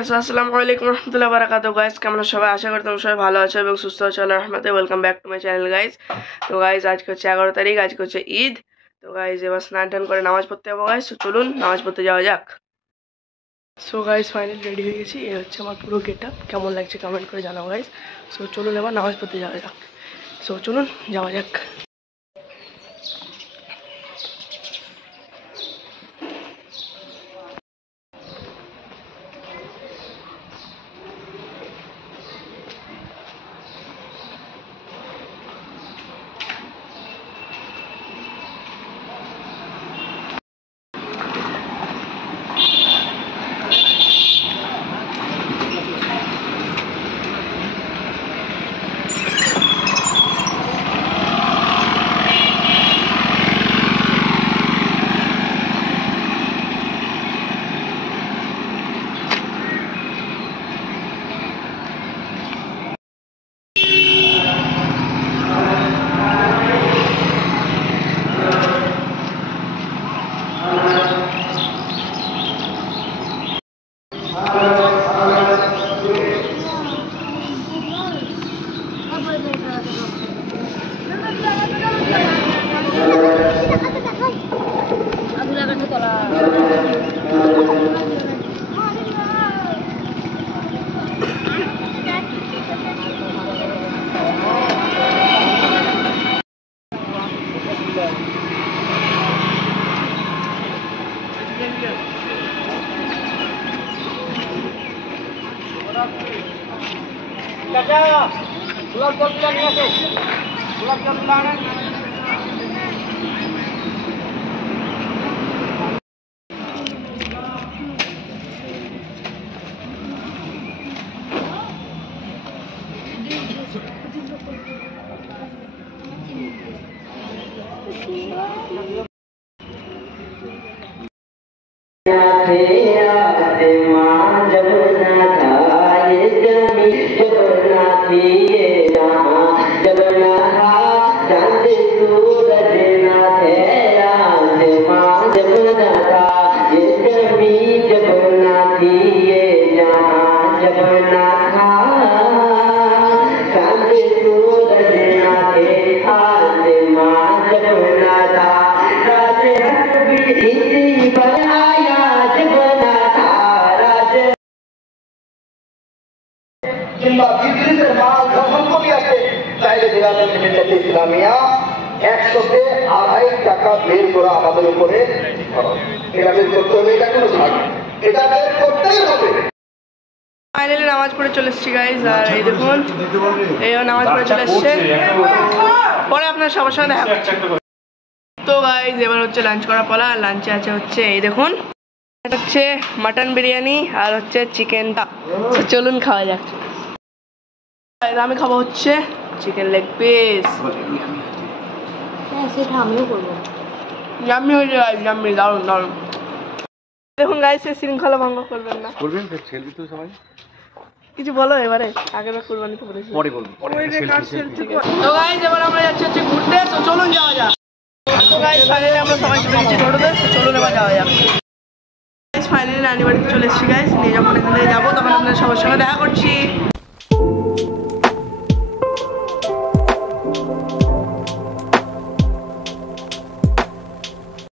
আসসালামু আলাইকুম রহমতুল্লাহি ওয়া বারাকাতুহু গাইস, কেমন আছো সবাই? আশা করি তোমরা সবাই ভালো আছো এবং সুস্থ আছো আল্লাহর রহমতে। Welcome back to my channel guys. তো গাইস আজকে হচ্ছে 11 তারিখ, আজকে হচ্ছে ঈদ। তো গাইস এবার স্নান টান করে নামাজ পড়তে যাবো গাইস। তো চলুন নামাজ পড়তে যাওয়া যাক। সো গাইস ফাইনালি রেডি হয়ে গেছি, এই হচ্ছে আমার পুরো গেট আপ। কেমন লাগছে কমেন্ট করে জানাও গাইস। সো চলুন এবার নামাজ পড়তে যাওয়া যাক। সো চলুন যাওয়া যাক। गुलाब जामुन लाना কিংবা বিজনেসের মাল যখন কমে আসে চাইলে জেলাদের লিমিটেড ইসলামিয়া 100-2.5 টাকা বের করা আমাদের উপরে এটা বের করতে হবে, এটা কোনো ছাড়, এটা বের করতেই হবে। ফাইনালি নামাজ পড়ে চলে এসেছি গাইজ, আর এই দেখুন এই নামাজ পড়ে চলে এসছে। পরে আপনার সবার সঙ্গে দেখা করছি। তো গাইজ এবার হচ্ছে লাঞ্চ করা পালা। আর লাঞ্চে আছে হচ্ছে এই দেখুন, এটা হচ্ছে মাটন বিরিয়ানি আর হচ্ছে চিকেনটা। চলুন খাওয়া যাক। আমি খাবো হচ্ছে চিকেন লেগ পিস। সেটা আমিও করবো। ইয়াম্মি হয়ে যায়, ইয়াম্মি, দারুণ দারুণ। দেখুন গাইস শৃঙ্খলা ভঙ্গ করবেন না। করবেন সেলফি তো সবাই কিছু বলো এবারে, আগের বার কুরবানি তো বলেছি। পরে বলবো। তো গাইস এবার আমরা যাচ্ছি হচ্ছে ঘুরতে। তো চলুন যাওয়া যাক। তো গাইস ফাইনালি আমরা সবাই বেরিয়েছি টোটোতে। চলুন এবার যাওয়া যাক। গাইস ফাইনালি নানি বাড়িতে চলে এসেছি গাইস। নিয়ে যখন এখান থেকে যাবো তখন আপনাদের সবার সঙ্গে দেখা করছি।